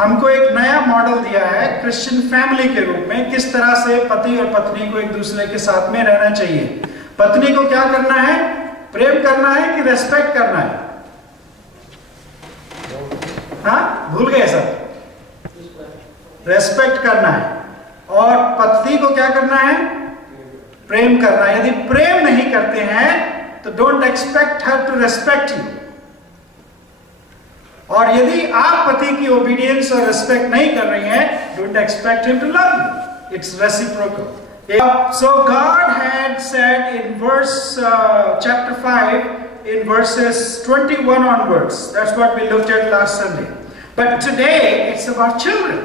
हमको एक नया मॉडल दिया है क्रिश्चियन फैमिली के रूप में, किस तरह से पति और पत्नी को एक दूसरे के साथ में रहना चाहिए। पत्नी को क्या करना है? प्रेम करना है कि रेस्पेक्ट करना है? हाँ, भूल गए सब? रेस्पेक्ट करना है। और पत्नी को क्या करना है? प्रेम करना है। यदि प्रेम नहीं करते हैं तो don't expect her to respect you. और यदि आप पति की ओबीडियंस और रेस्पेक्ट नहीं कर रही हैं, don't expect him to love you. It's reciprocal. So God had said in verse chapter 5, in verses 21 onwards. That's what we looked at last Sunday. But today it's about children.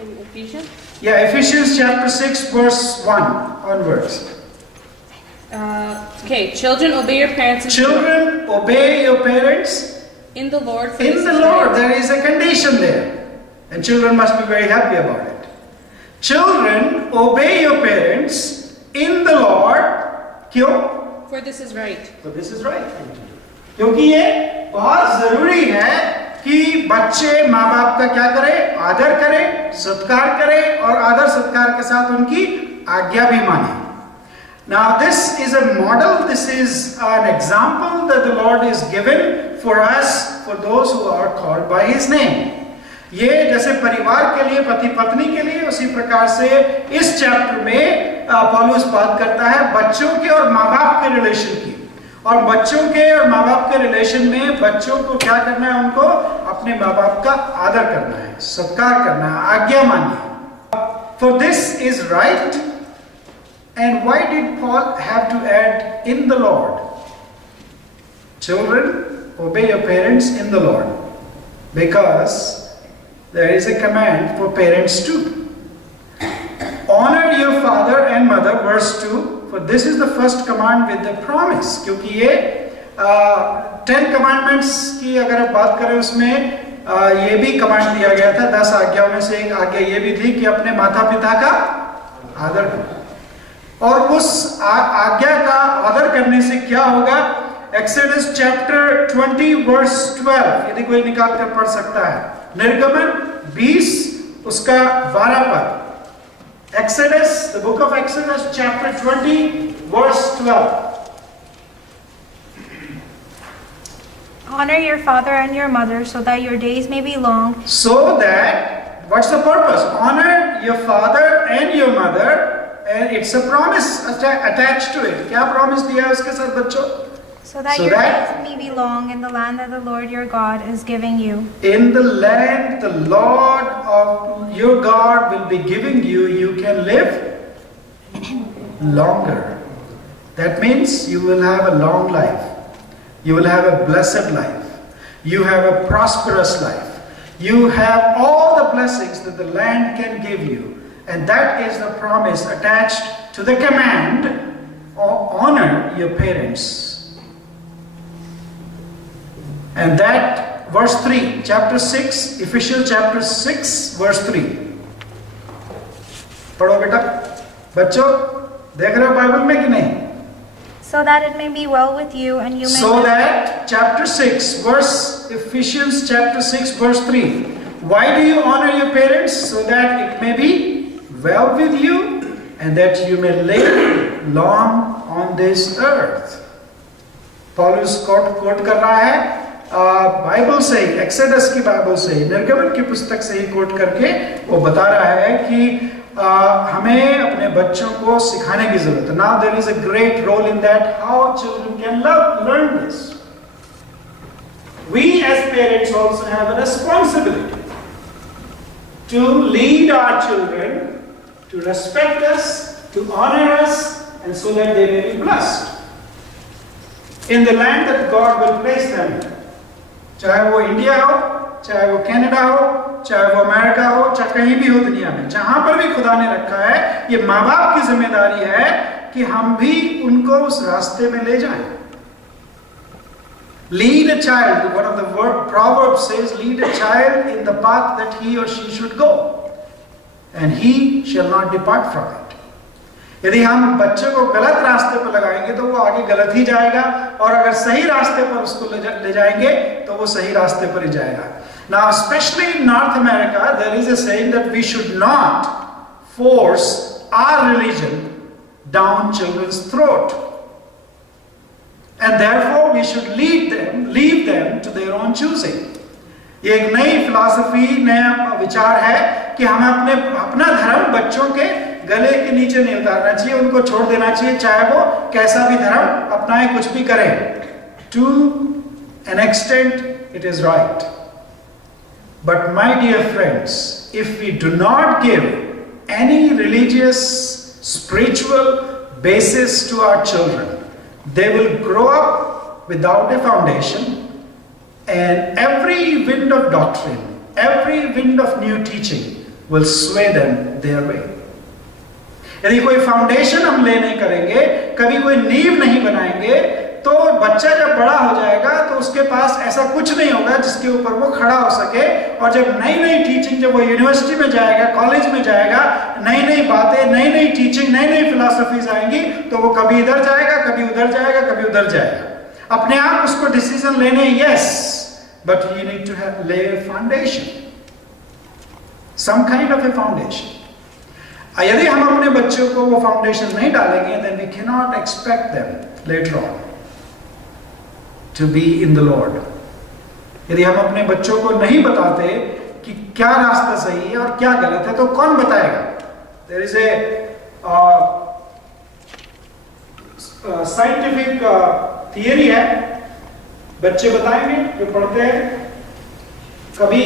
In Ephesians? Yeah, Ephesians chapter 6 verse 1 onwards. Okay, children obey your parents. Children, obey your parents. In the Lord. In the Lord, there is a condition there. And children must be very happy about it. Children, obey your parents in the Lord. क्यों? For this is right. So this is right. क्योंकि ये बहुत जरूरी है कि बच्चे माँ बाप का क्या करें? आदर करें, सत्कार करें और आदर सत्कार के साथ उनकी आज्ञा भी माने। Now this is a model, this is an example that the Lord is given for us, for those who are called by His name. ये जैसे परिवार के लिए, पति पत्नी के लिए, उसी प्रकार से इस चैप्टर में पौलुस बात करता है बच्चों के और माँ बाप के रिलेशन की। और बच्चों के और माँ बाप के रिलेशन में बच्चों को क्या करना है? उनको अपने माँ बाप का आदर करना है, सत्कार करना है, आज्ञा माननी है। For this is right. And why did Paul have to add in the Lord? Children, obey your parents in the Lord. Because there is a command for parents too. Honor your father and mother, verse 2, for this is the first command with the promise. क्योंकि ये 10 commandments की अगर आप बात करें उसमें ये भी कमांड दिया गया था। 10 आज्ञाओं में से एक आज्ञा ये भी थी कि अपने माता पिता का आदर करो। और उस आज्ञा का आदर करने से क्या होगा? एक्सोडस चैप्टर 20 वर्स 12, यदि कोई निकाल कर पढ़ सकता है। निर्गमन 20 उसका 12 पद। Exodus, the book of Exodus, chapter 20, verse 12. Honor your father and your mother so that your days may be long. So that, what's the purpose? Honor your father and your mother, and it's a promise attached to it. क्या promise दिया है उसके साथ बच्चों? So that your days may be long in the land that the Lord your God is giving you. In the land the Lord of your God will be giving you, you can live longer. That means you will have a long life. You will have a blessed life. You have a prosperous life. You have all the blessings that the land can give you. And that is the promise attached to the command, honor your parents. And that, verse 3, chapter 6, Ephesians chapter 6, verse 3. पढ़ो बेटा। बच्चों, देख रहे हो Bible में कि नहीं? So that it may be well with you and you may So that, chapter 6, verse, Ephesians chapter 6, verse 3. Why do you honor your parents? So that it may be well with you and that you may live long on this earth. Paulus quote कर रहा है Bible से ही, exodus की Bible से ही, निर्गमन की पुस्तक से ही कोट करके वो बता रहा है कि हमें अपने बच्चों को सिखाने की जरूरत है। Now there is a great role in that, how children can learn this. We as parents also have a responsibility to lead our children, to respect us, to honor us, and so that they may be blessed in the land that God will place them in. चाहे वो India हो, चाहे वो Canada हो, चाहे वो America हो, चाहे कहीं भी हो दुनिया में, जहां पर भी खुदा ने रखा है, ये माँ बाप की जिम्मेदारी है कि हम भी उनको उस रास्ते में ले जाएं। Lead a child, one of the proverbs says, lead a child in the path that he or she should go, and he shall not depart from it. यदि हम बच्चे को गलत रास्ते पर लगाएंगे तो वो आगे गलत ही जाएगा, और अगर सही रास्ते पर उसको ले जाएंगे तो वो सही रास्ते पर ही जाएगा। Now, especially in North America, there is a saying that we should not force our religion down children's throat. And therefore, we should leave them to their own choosing. ये एक नई फिलॉसफी, नया विचार है कि हमें अपना धर्म बच्चों के गले के नीचे नहीं उतारना चाहिए, उनको छोड़ देना चाहिए, चाहे वो कैसा भी धर्म अपनाए, कुछ भी करें. To an extent, it is right. But my dear friends, if we do not give any religious, spiritual basis to our children, they will grow up without a foundation, and every wind of doctrine, every wind of new teaching will sway them their way. यदि कोई foundation हम ले नहीं करेंगे, कभी कोई नींव नहीं बनाएंगे, तो बच्चा जब बड़ा हो जाएगा तो उसके पास ऐसा कुछ नहीं होगा जिसके ऊपर वो खड़ा हो सके. और जब नई नई टीचिंग, जब वो यूनिवर्सिटी में जाएगा, कॉलेज में जाएगा, नई नई बातें, नई नई टीचिंग, नई नई फिलॉसफीज आएंगी, तो वो कभी इधर जाएगा, कभी उधर जाएगा, कभी उधर जाएगा. अपने आप उसको डिसीजन लेने, yes, but you need to lay a foundation, some kind of a foundation. यदि हम अपने बच्चों को वो फाउंडेशन नहीं डालेंगे, then we cannot expect them later on to be in the Lord. यदि हम अपने बच्चों को नहीं बताते कि क्या रास्ता सही है और क्या गलत है, तो कौन बताएगा? There is a scientific theory है, बच्चे बताएंगे जो पढ़ते हैं, कभी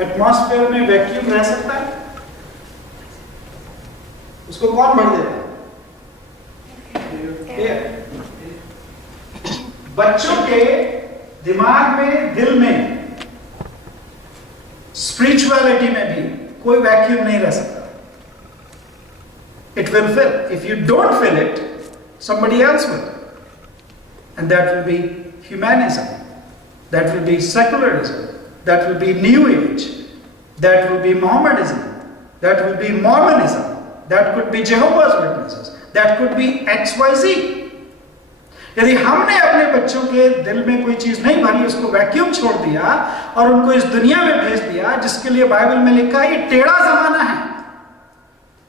एटमॉस्फेयर में वैक्यूम रह सकता है, उसको कौन भर देता है? बच्चों के दिमाग में, दिल में, स्पिरिचुअलिटी में भी कोई वैक्यूम नहीं रह सकता. It will fill. If you don't fill it, somebody else will. And that will be humanism. That will be secularism. That will be New Age. That will be Mohammedanism. That will be Mormonism. That could be Jehovah's Witnesses. That could be XYZ. यदि हमने अपने बच्चों के दिल में कोई चीज नहीं भरी, उसको वैक्यूम छोड़ दिया और उनको इस दुनिया में भेज दिया जिसके लिए बाइबल में लिखा है ये टेढ़ा जमाना है.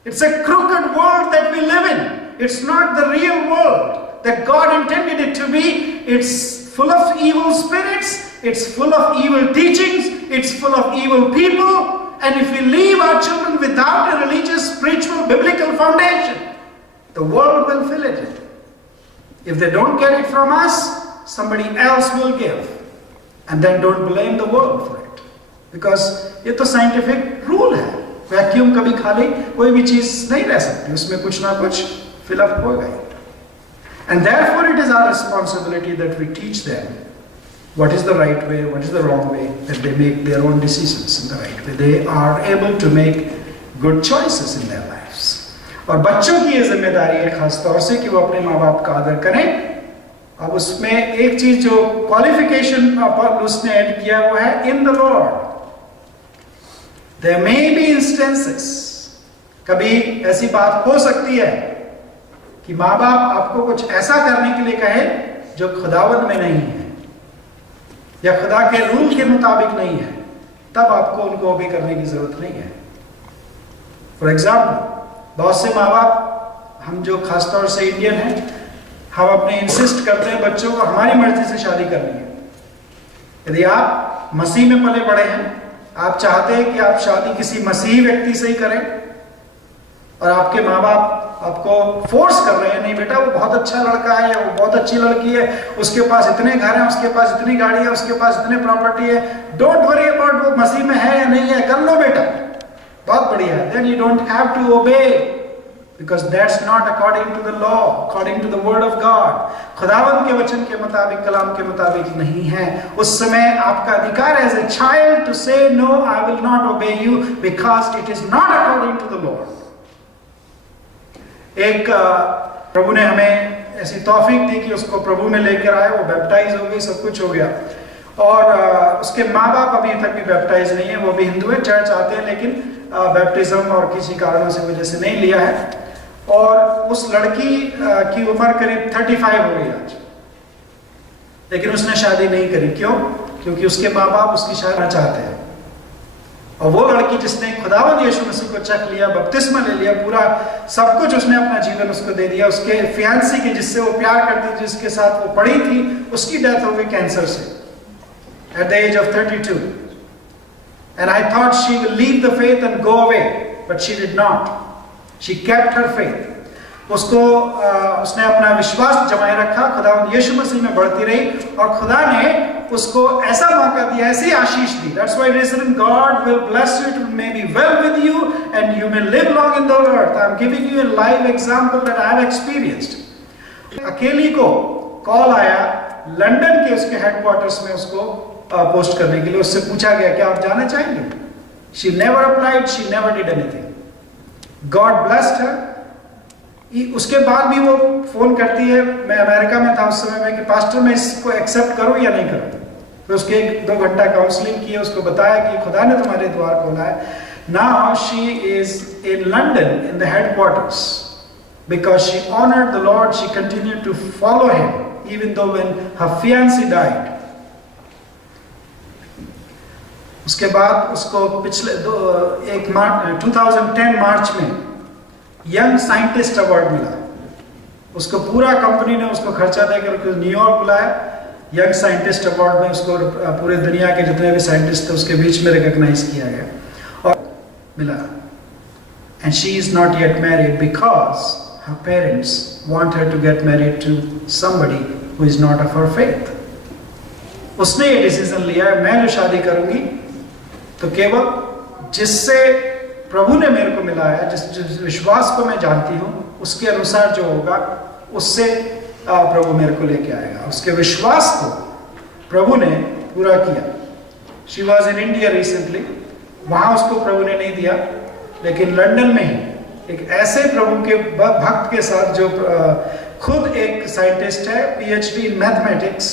It's a crooked world that we live in. It's not the real world that God intended it to be. It's full of evil spirits. It's full of evil teachings. It's full of evil people. And if we leave our children without a religious, spiritual, biblical foundation, the world will fill it in. If they don't get it from us, somebody else will give. And then don't blame the world for it. Because ये तो scientific rule है. Vacuum कभी खाली कोई भी चीज नहीं रह सकती, उसमें कुछ ना कुछ फिलअप होगा. And therefore it is our responsibility that we teach them what is the right way, what is the wrong way, that they make their own decisions in the right way. They are able to make good choices in their lives. और बच्चों की ये जिम्मेदारी है खास तौर से कि वो अपने माँ बाप का आदर करें. अब उसमें एक चीज जो क्वालिफिकेशन उसने ऐड किया वो है in the Lord. There may be instances, कभी ऐसी बात हो सकती है कि माँ बाप आपको कुछ ऐसा करने के लिए कहे जो खुदावंद में नहीं है या खुदा के रूल के मुताबिक नहीं है, तब आपको उनको ओबे करने की जरूरत नहीं है. फॉर एग्जाम्पल, बहुत से माँ बाप, हम जो खासतौर से इंडियन हैं, हम अपने इंसिस्ट करते हैं बच्चों को हमारी मर्जी से शादी करनी है. यदि आप मसीह में पले बड़े हैं, आप चाहते हैं कि आप शादी किसी मसीही व्यक्ति से ही करें, और आपके माँ बाप आपको फोर्स कर रहे हैं, नहीं बेटा वो बहुत अच्छा लड़का है या वो बहुत अच्छी लड़की है, उसके पास इतने घर हैं, उसके पास इतनी गाड़ी है, उसके पास इतने प्रॉपर्टी है, डोंट वरी अबाउट वो मसीह में है या नहीं है, कर लो बेटा, बहुत बढ़िया है. Then you don't have to obey, because that's not according to the law, according to the word of God. खुदावंद के वचन के मुताबिक, कलाम के मुताबिक नहीं है. उस समय आपका अधिकार है as a child to say no, I will not obey you because it is not according to the Lord. एक प्रभु ने हमें ऐसी तौफीक दी कि उसको प्रभु में लेकर आए, वो बैप्टाइज हो गई, सब कुछ हो गया, और उसके माँ बाप अभी तक भी बैप्टाइज नहीं है. वो भी हिंदू है, चर्च आते हैं, लेकिन बैप्टिज्म और किसी कारणों से वजह से नहीं लिया है. और उस लड़की की उम्र करीब 35 हो गई आज, लेकिन उसने शादी नहीं करी. क्यों? क्योंकि उसके माँ बाप उसकी शादी करना चाहते हैं। और वो लड़की जिसने खुदावंद यीशु मसीह को चख लिया, बपतिस्मा ले लिया, पूरा सब कुछ उसने अपना जीवन उसको दे दिया, उसके फियांसी की जिससे वो प्यार करती थी, जिसके साथ वो पढ़ी थी, उसकी डेथ हो गई कैंसर से at the age of 32. And I thought she will leave the faith and go away, but she did not. She kept her faith. उसने अपना विश्वास जमाए रखा, खुदावंद यीशु मसीह में बढ़ती रही और खुदा ने उसको ऐसा मौका दिया, ऐसी आशीष दी. That's why it is written, God will bless you, it may be well with you and you may live long in the earth. I am giving you a live example that I have experienced. अकेली को call आया London के उसके headquarters में उसको post करने के लिए. उससे पूछा गया कि आप जाना चाहेंगे. She never applied, she never did anything. God blessed her. उसके बाद भी वो फोन करती है. मैं अमेरिका में था उस समय में कि पास्टर मैं इसको एक्सेप्ट करूं या नहीं करूं. तो उसके 1-2 घंटा काउंसलिंग की, उसको बताया कि खुदा ने तुम्हारे द्वार खोला है. Now she is in London in the headquarters because she honored the Lord. She continued to follow him even though when her fiancé died. उसके बाद उसको पिछले 2010 मार्च में यंग साइंटिस्ट अवार्ड मिला. उसको पूरा कंपनी ने उसको खर्चा देकर न्यूयॉर्क बुलाया. यंग साइंटिस्ट अवार्ड में उसको पूरे दुनिया के जितने भी साइंटिस्ट थे उसके बीच में रिकॉग्नाइज किया गया और मिला. And she is not yet married because her parents want her to get married to somebody who is not of her faith. उसने ये डिसीजन लिया है मैं जो शादी करूंगी तो केवल जिससे प्रभु ने मेरे को मिलाया, जिस विश्वास को मैं जानती हूँ उसके अनुसार जो होगा उससे प्रभु मेरे को लेके आएगा. उसके विश्वास को प्रभु ने पूरा किया. She was in India recently. वहाँ उसको प्रभु ने नहीं दिया, लेकिन लंदन में ही एक ऐसे प्रभु के भक्त के साथ जो खुद एक साइंटिस्ट है, PhD इन मैथमेटिक्स,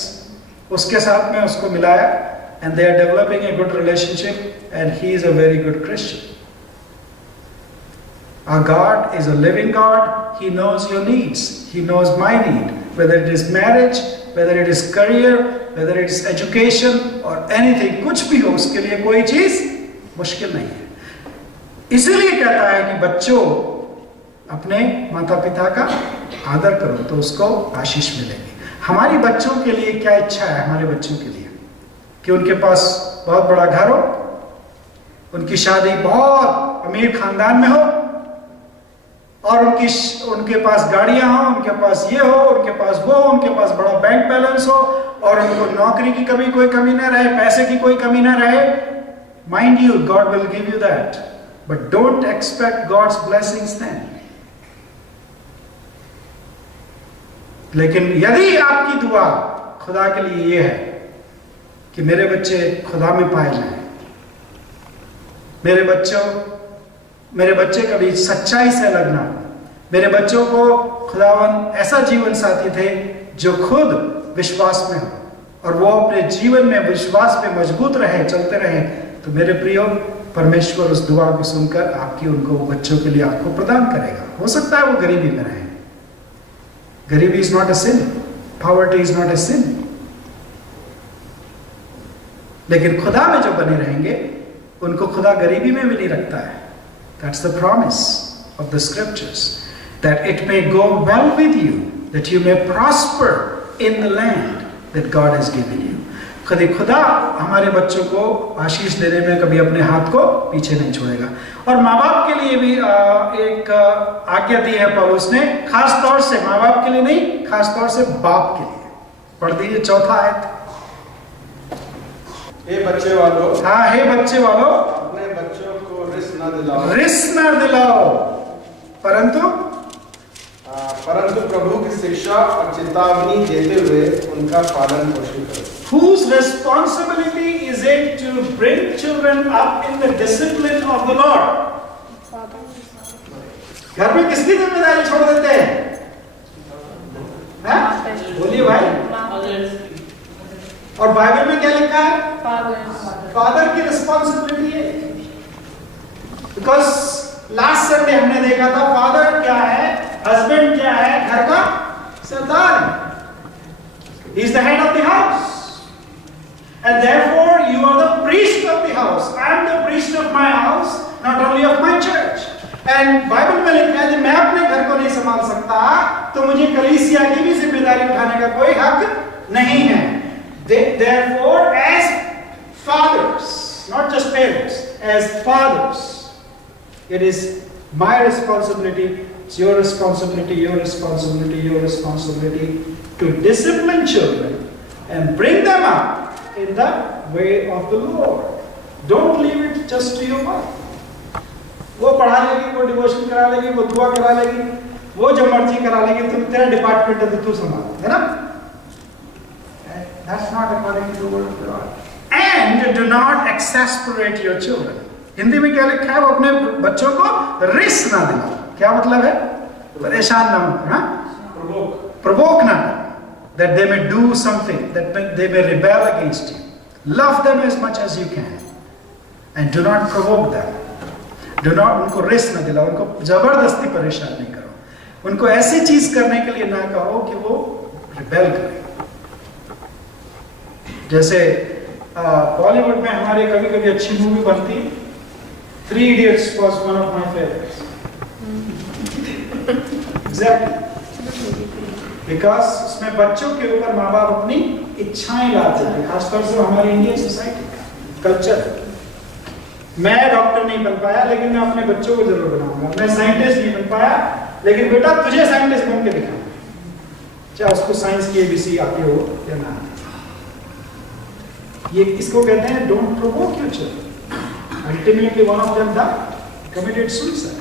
उसके साथ में उसको मिलाया. And they are developing a good relationship and he is a very good Christian. Our God is a living God. He knows your needs. He knows my need. Whether it is marriage, whether it is career, whether it is education or anything, कुछ भी हो उसके लिए कोई चीज मुश्किल नहीं है. इसीलिए कहता है कि बच्चों अपने माता पिता का आदर करो तो उसको आशीष मिलेगी. हमारी बच्चों के लिए क्या इच्छा है? हमारे बच्चों के लिए कि उनके पास बहुत बड़ा घर हो, उनकी शादी बहुत अमीर खानदान में हो और उनके पास गाड़ियां हो, उनके पास ये हो, उनके पास वो, उनके पास बड़ा बैंक बैलेंस हो और उनको नौकरी की कभी कोई कमी ना रहे, पैसे की कोई कमी ना रहे. Mind you, God will give you that, but don't expect God's blessings then. लेकिन यदि आपकी दुआ खुदा के लिए ये है कि मेरे बच्चे खुदा में पाए जाएं, मेरे बच्चे कभी सच्चाई से लगना, मेरे बच्चों को खुदावन ऐसा जीवन साथी थे जो खुद विश्वास में हो और वो अपने जीवन में विश्वास पे मजबूत रहे, चलते रहे, तो मेरे प्रियो परमेश्वर उस दुआ को सुनकर आपकी उनको बच्चों के लिए आपको प्रदान करेगा. हो सकता है वो गरीबी में रहे. गरीबी is not a sin, poverty is not a sin, लेकिन खुदा में जो बने रहेंगे उनको खुदा गरीबी में भी नहीं रखता है. That's the promise of the scriptures, that it may go well with you, that you may prosper in the land that God has given you. खुदा हमारे बच्चों को आशीष देने में कभी अपने हाथ को पीछे नहीं छोड़ेगा. और माँ बाप के लिए भी एक आज्ञा दी है पौलुस ने, खास तौर से माँ बाप के लिए नहीं, खास तौर से बाप के लिए. पढ़ दीजिए 4 आयत. हे बच्चे वालों, हाँ, हे बच्चे वालों, अपने बच्चों को रिस न दिलाओ, परंतु प्रभु की शिक्षा और चेतावनी देते हुए उनका पालन पोषण करो. Whose responsibility is it to bring children up in the discipline of the Lord? घर में किसकी जिम्मेदारी छोड़ देते हैं? बोलिए भाई. और बाइबल में क्या लिखा है? फादर की रिस्पॉन्सिबिलिटी है. बिकॉज लास्ट संडे हमने देखा था फादर क्या है, हस्बैंड क्या है, घर का सरदार. He is the head of the house. And therefore you are the priest of the house. I am the priest of my house, not only of my church. And Bible में लिखा है कि मैं अपने घर को नहीं संभाल सकता, तो मुझे कलीसिया की भी जिम्मेदारी उठाने का कोई हक नहीं है. Therefore, as fathers, not just parents, as fathers, it is my responsibility, it's your responsibility, your responsibility, your responsibility to discipline children and bring them up in the way of the Lord. Don't leave it just to your wife. वो पढ़ा लेगी, वो devotion करा लेगी, वो दुआ करा लेगी, वो जो मर्जी करा लेगी, तुम तेरा डिपार्टमेंट है तो तू संभाल, है ना? That's not according to the word of God. And do not exasperate your children. Hindi में क्या लिखा है? वो अपने बच्चों को रिस ना दिलाओ. क्या मतलब है? परेशान ना हो, हाँ? Provoke ना. That they may do something, that they may rebel against you. Love them as much as you can, and do not provoke them. Do not उनको रिस ना दिलाओ, उनको जबरदस्ती परेशान नहीं करो, उनको ऐसी चीज करने के लिए ना कहो कि वो रिबेल करें. जैसे बॉलीवुड में हमारे कभी कभी अच्छी मूवी बनती, 3 Idiots was one of my favorites. Exactly. Because उसमें बच्चों के ऊपर माँ बाप अपनी इच्छाएं लाते हैं, खासतौर से हमारी इंडियन सोसाइटी का कल्चर. मैं डॉक्टर नहीं बन पाया, लेकिन मैं अपने बच्चों को जरूर बनाऊंगा. मैं साइंटिस्ट नहीं बन पाया, लेकिन बेटा तुझे साइंटिस्ट बन के दिखाऊंगा, चाहे उसको साइंस की ABC आती हो या ना. ये इसको कहते हैं don't provoke your children. Ultimately one of them committed suicide.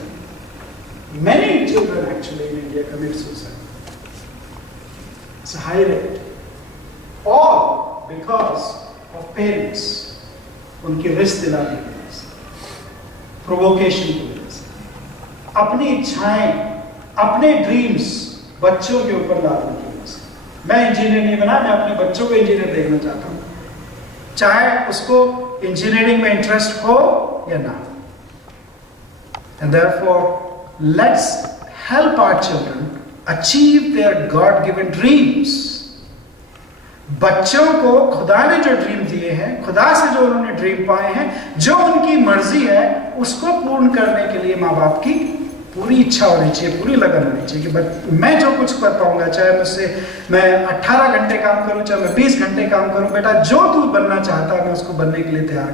Many children actually in India commit suicide. It's a high rate. All because of parents. उनकी रिस्क दिलाने की वजह से, प्रोवोकेशन की वजह से, अपनी इच्छाएं, अपने ड्रीम्स बच्चों के ऊपर लादने की वजह से. मैं इंजीनियर नहीं बना, मैं अपने बच्चों को इंजीनियर देखना चाहता हूँ, चाहे उसको इंजीनियरिंग में इंटरेस्ट हो या ना. And therefore, let's help our children achieve their God-given dreams. बच्चों को खुदा ने जो ड्रीम दिए हैं, खुदा से जो उन्होंने ड्रीम पाए हैं, जो उनकी मर्जी है, उसको पूर्ण करने के लिए माँ बाप की पूरी इच्छा होनी चाहिए, पूरी लगन होनी चाहिए कि मैं जो कुछ कर पाऊंगा, चाहे मुझसे मैं 18 घंटे काम करूं, चाहे मैं 20 घंटे काम करूं, बेटा जो तू बनना चाहता है मैं उसको बनने के लिए तैयार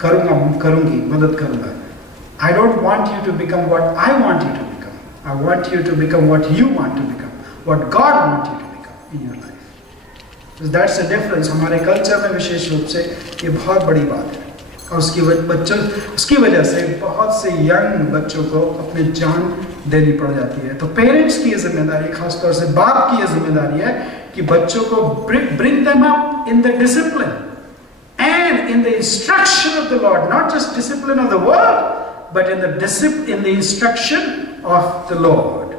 करूंगा, करूंगी, मदद करूंगा. I don't want you to become what I want you to become. I want you to become what you want to become, what God wants you to become in your life. So that's the difference. हमारे culture में विशेष रूप से ये बहुत बड़ी बात है, और उसकी वजह से बहुत से यंग बच्चों को अपनी जान देनी पड़ जाती है. तो पेरेंट्स की ये जिम्मेदारी, खासतौर से बाप की ये जिम्मेदारी है कि बच्चों को bring them up in the discipline and in the instruction of the Lord, not just discipline of the world, but in the instruction of the Lord.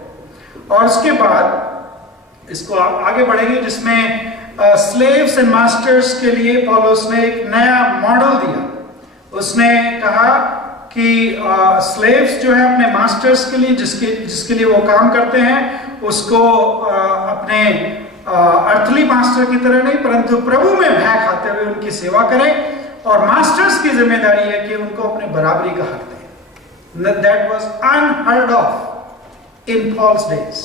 और उसके बाद इसको आगे बढ़ेंगे, जिसमें slaves and masters के लिए पौलुस ने एक नया मॉडल दिया. उसने कहा कि slaves जो है अपने masters के लिए, जिसके लिए वो काम करते हैं, उसको अपने अर्थली मास्टर की तरह नहीं, परंतु प्रभु में भय खाते हुए उनकी सेवा करें. और मास्टर्स की जिम्मेदारी है कि उनको अपने बराबरी का हक दें. That was unheard of in Paul's days,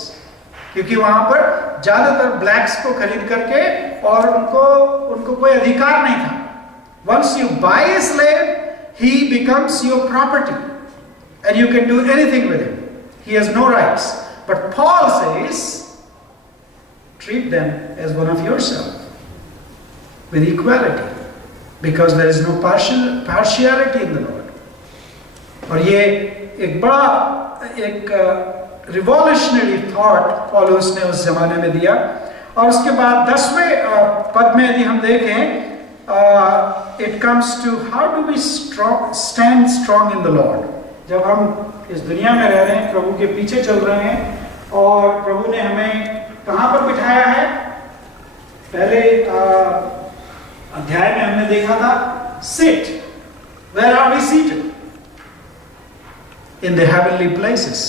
क्योंकि वहां पर ज्यादातर ब्लैक्स को खरीद करके और उनको कोई अधिकार नहीं था. Once you buy a slave, he becomes your property and you can do anything with him. He has no rights. But Paul says, treat them as one of yourself with equality, because there is no partiality in the Lord. और ये एक revolutionary thought पॉलुस ने उस जमाने में दिया. और उसके बाद 10वें पद में यदि हम देखें, it comes to how do we stand strong in the Lord. जब हम इस दुनिया में रह रहे हैं, प्रभु के पीछे चल रहे हैं, और प्रभु ने हमें कहां पर बिठाया है? पहले अध्याय में हमने देखा था, sit, where are we seated? In the heavenly places.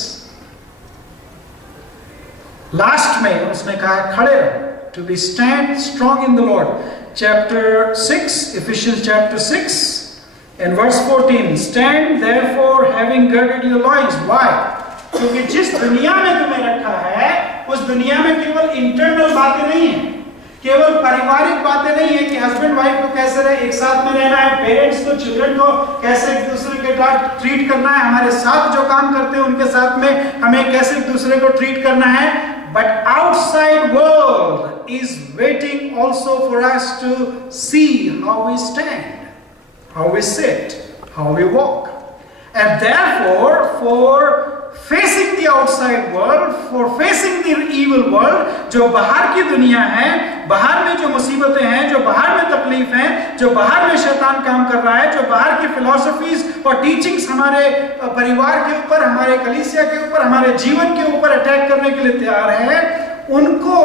Last में उसने कहा खड़े रहो, to be stand strong in the Lord. chapter 6, Ephesians chapter 6 and verse 14. Stand therefore having girded your loins. Why? क्योंकि जिस दुनिया में तुम्हें रखा है उस दुनिया में केवल इंटरनल बातें नहीं है, केवल पारिवारिक बातें नहीं है कि हस्बैंड वाइफ को कैसे रहे, एक साथ में रहना है, पेरेंट्स को चिल्ड्रन को कैसे एक दूसरे के साथ ट्रीट करना है, हमारे साथ जो काम करते हैं उनके साथ में हमें कैसे एक दूसरे को ट्रीट करना है. But outside world is waiting also for us to see how we stand, how we sit, how we walk. And therefore, for facing the outside world, for facing the evil world, जो बाहर की दुनिया है, बाहर में जो मुसीबतें हैं, जो बाहर में तकलीफ हैं, जो बाहर में शैतान काम कर रहा है, जो बाहर की फिलॉसफीज और टीचिंग्स हमारे परिवार के ऊपर, हमारे कलीसिया के ऊपर, हमारे जीवन के ऊपर अटैक करने के लिए तैयार है, उनको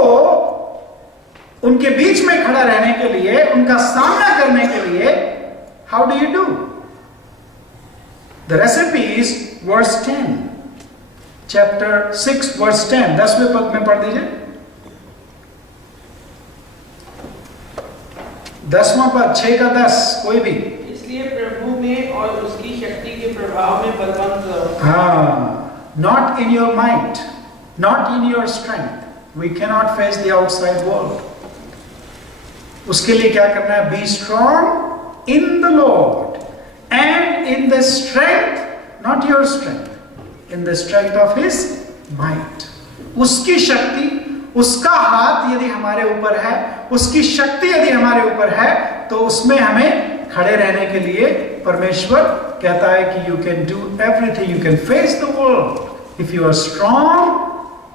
उनके बीच में खड़ा रहने के लिए, उनका सामना करने के लिए, how do you do? The recipe is verse 10. Chapter 6 verse 10. 10वें पद में पढ़ दीजिए. 10वां पद, 6 का 10, कोई भी. इसलिए प्रभु में और उसकी शक्ति के प्रभाव में बलवंत रहो. हाँ, not in your might, not in your strength. We cannot face the outside world. उसके लिए क्या करना है? Be strong in the Lord and in the strength, not your strength, in the strength of His might. उसकी शक्ति, उसका हाथ यदि हमारे ऊपर है, उसकी शक्ति यदि हमारे ऊपर है, तो उसमें हमें खड़े रहने के लिए परमेश्वर कहता है कि you can do everything, you can face the world if you are strong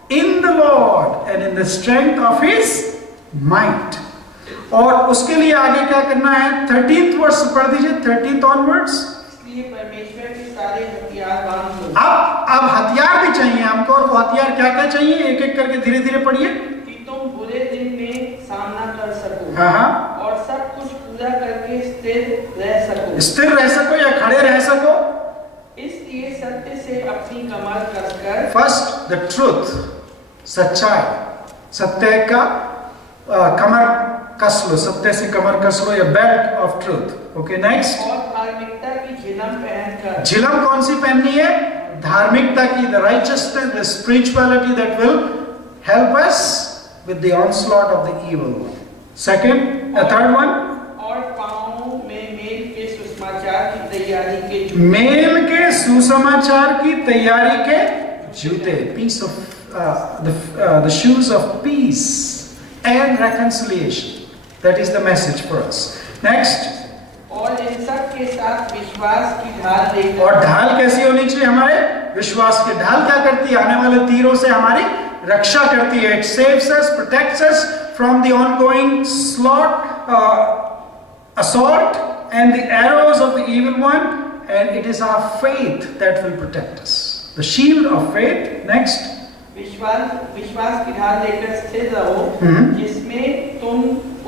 in the Lord and in the strength of His might. और उसके लिए आगे क्या करना है? 13th वर्ष पढ़ दीजिए, 13th onwards. इसलिए परमेश्वर के सारे हथियार बांध लो. अब हथियार भी चाहिए हमको, और वो हथियार क्या क्या चाहिए? एक एक करके धीरे धीरे पढ़िए. कि तुम बुरे दिन में सामना कर सको. हाँ. और सब कुछ पूरा करके स्थिर रह सको. स्थिर रह सको या खड़े रह सको. इसलिए सत्य से अपनी कमर कसकर. फर्स्ट द ट्रूथ, सच्चाई, सत्य का कमर कस लो, सत्य से कमर कस लो, या belt of truth. Okay, next. और धार्मिकता की झिलम पहनकर. झिलम कौन सी पहननी है? धार्मिकता की, the righteousness, the spirituality that will help us with the onslaught of the evil one. Second, third one. और पांवों में मेल के सुसमाचार की तैयारी के जूते. मेल के सुसमाचार की तैयारी के जूते. Peace of the shoes of peace and reconciliation. That is the message for us. Next. और इन सब के साथ विश्वास की ढाल लेकर. और ढाल कैसी होनी चाहिए हमारे? विश्वास की ढाल क्या करती है? आने वाले तीरों से हमारी रक्षा करती है. It saves us, protects us from the ongoing assault and the arrows of the evil one, and it is our faith that will protect us. The shield of faith. Next. विश्वास की ढाल लेकर स्थिर रहो, जिसमें तुम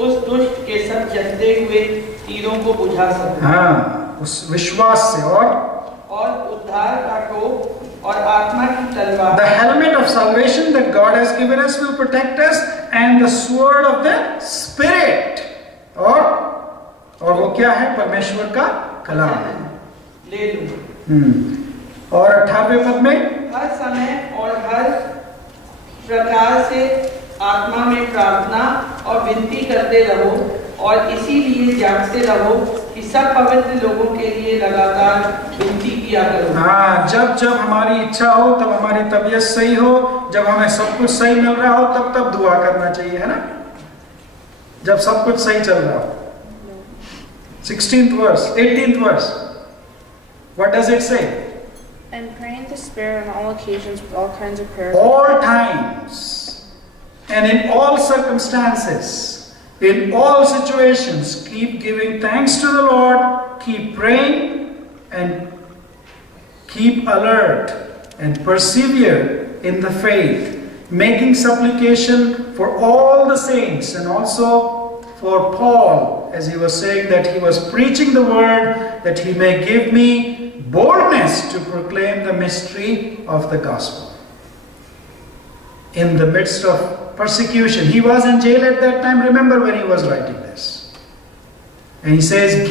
उस दुष्ट के सब जलते हुए तीरों को बुझा सको. हाँ, उस विश्वास से. और उद्धार का टोप और आत्मा की तलवार. The helmet of salvation that God has given us will protect us, and the sword of the Spirit. और वो क्या है? परमेश्वर का कलाम ले लो. और 18वें पद में, हर समय और हर प्रकार से आत्मा में प्रार्थना और विनती करते रहो, और इसीलिए जागते रहो कि सब पवित्र लोगों के लिए लगातार विनती किया करो. हाँ, जब हमारी इच्छा हो, तब हमारी तबीयत सही हो, जब हमें सब कुछ सही मिल रहा हो, तब दुआ करना चाहिए, है ना? जब सब कुछ सही चल रहा हो. 16th verse, 18th verse. What does it say? And pray in the Spirit on all occasions with all kinds of prayers. All times and in all circumstances, in all situations, keep giving thanks to the Lord, keep praying and keep alert and persevere in the faith, making supplication for all the saints, and also for Paul, as he was saying that he was preaching the word, that he may give me boldness to proclaim the mystery of the gospel. In the midst of persecution, he was in jail at that time. Remember when he was writing this. And he says,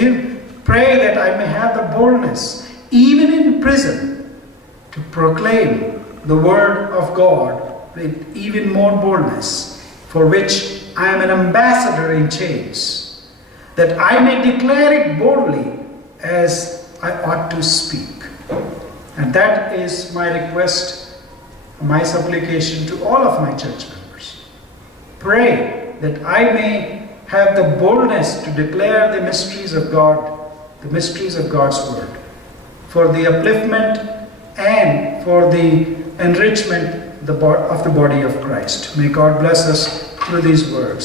pray that I may have the boldness, even in prison, to proclaim the word of God with even more boldness, for which I am an ambassador in chains, that I may declare it boldly as I ought to speak. And that is my request, my supplication to all of my church members. Pray that I may have the boldness to declare the mysteries of God, the mysteries of God's word, for the upliftment and for the enrichment of the body of Christ. May God bless us through these words.